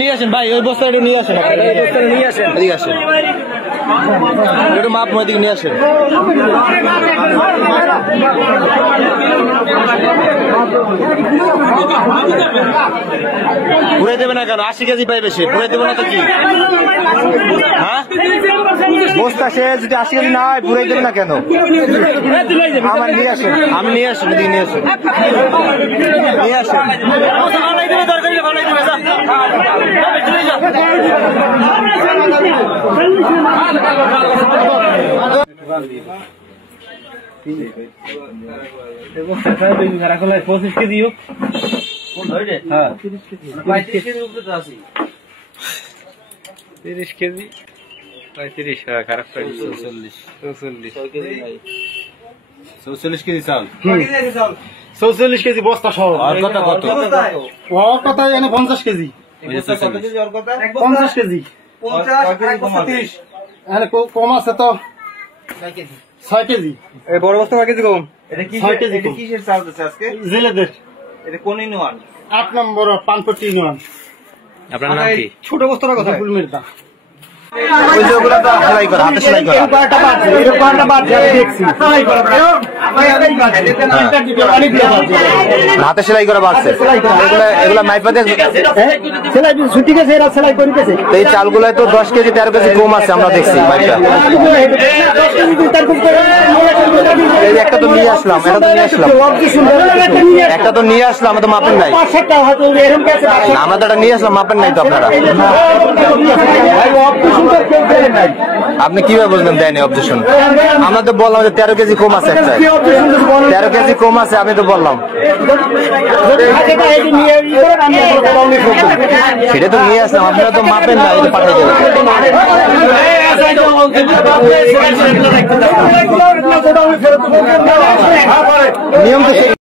নিয়ে আসেন ভাই, ওই বস্তা নিয়ে আসেন, নিয়ে আসেন, এদিকে আসেন, একটু মাপ দিকে নিয়ে আসেন। ঘুরে দেবে না কেন? 80 কেজি পাই বেশি, ঘুরে দেবে না তো কি? হ্যাঁ, বস্তা সে যদি 80 কেজি না হয় ঘুরে দেবে না কেন? আমার নিয়ে আসেন, আমি নিয়ে আসেন, এদিকে নিয়ে আসেন, নিয়ে আসেন। হ্যাঁ 30 কেজি 35 খারাপ 44 কেজি চাল, 44 কেজি বস্তা সহ। কথা এনে 50 কেজি, 50 কেজি কম আছে তো 6 কেজি। বড় বস্তা 6 কেজি কম। এটা কি 6 কেজি কিসের চাল দিচ্ছে আজকে? জেলেদের। এটা কোন ইউনিয়ন? 8 নম্বর পানপট্টি ইউনিয়ন। আপনার নাম কি? ছোট বস্তার কথা ফুলমির্দা। ওই যেগুলো তো সেলাই করা, হাতে সেলাই করা, এরকমটা বাড়ছে, এরকমটা বাড়ছে দেখছি। হাতে সেলাই করা বাড়ছে, এগুলা মাইপা দিয়ে সেলাই ছুটি গেছে, এরা সেলাই করিতেছে। এই চালগুলায় তো 10 কেজি 13 কেজি কম আছে, আমরা দেখছি মাইপা। এই একটা তো নিয়ে আসলাম, এটা তো নিয়ে আসলাম, একটা তো নিয়ে আসলাম, আমাদের মাপেন নাই, আমরা তো এটা নিয়ে আসলাম, মাপেন নাই তো আপনারা। আপনি কিভাবে বলবেন দেয়নি অবজেকশন? আমরা তো বললাম যে 13 কেজি কম আছে, একটা 13 কেজি কম আছে, আমি তো বললাম সেটা তো নিয়ে আসলাম, আপনারা তো মাপেন না, এটা পাঠিয়ে দেবেন। নিয়ম তো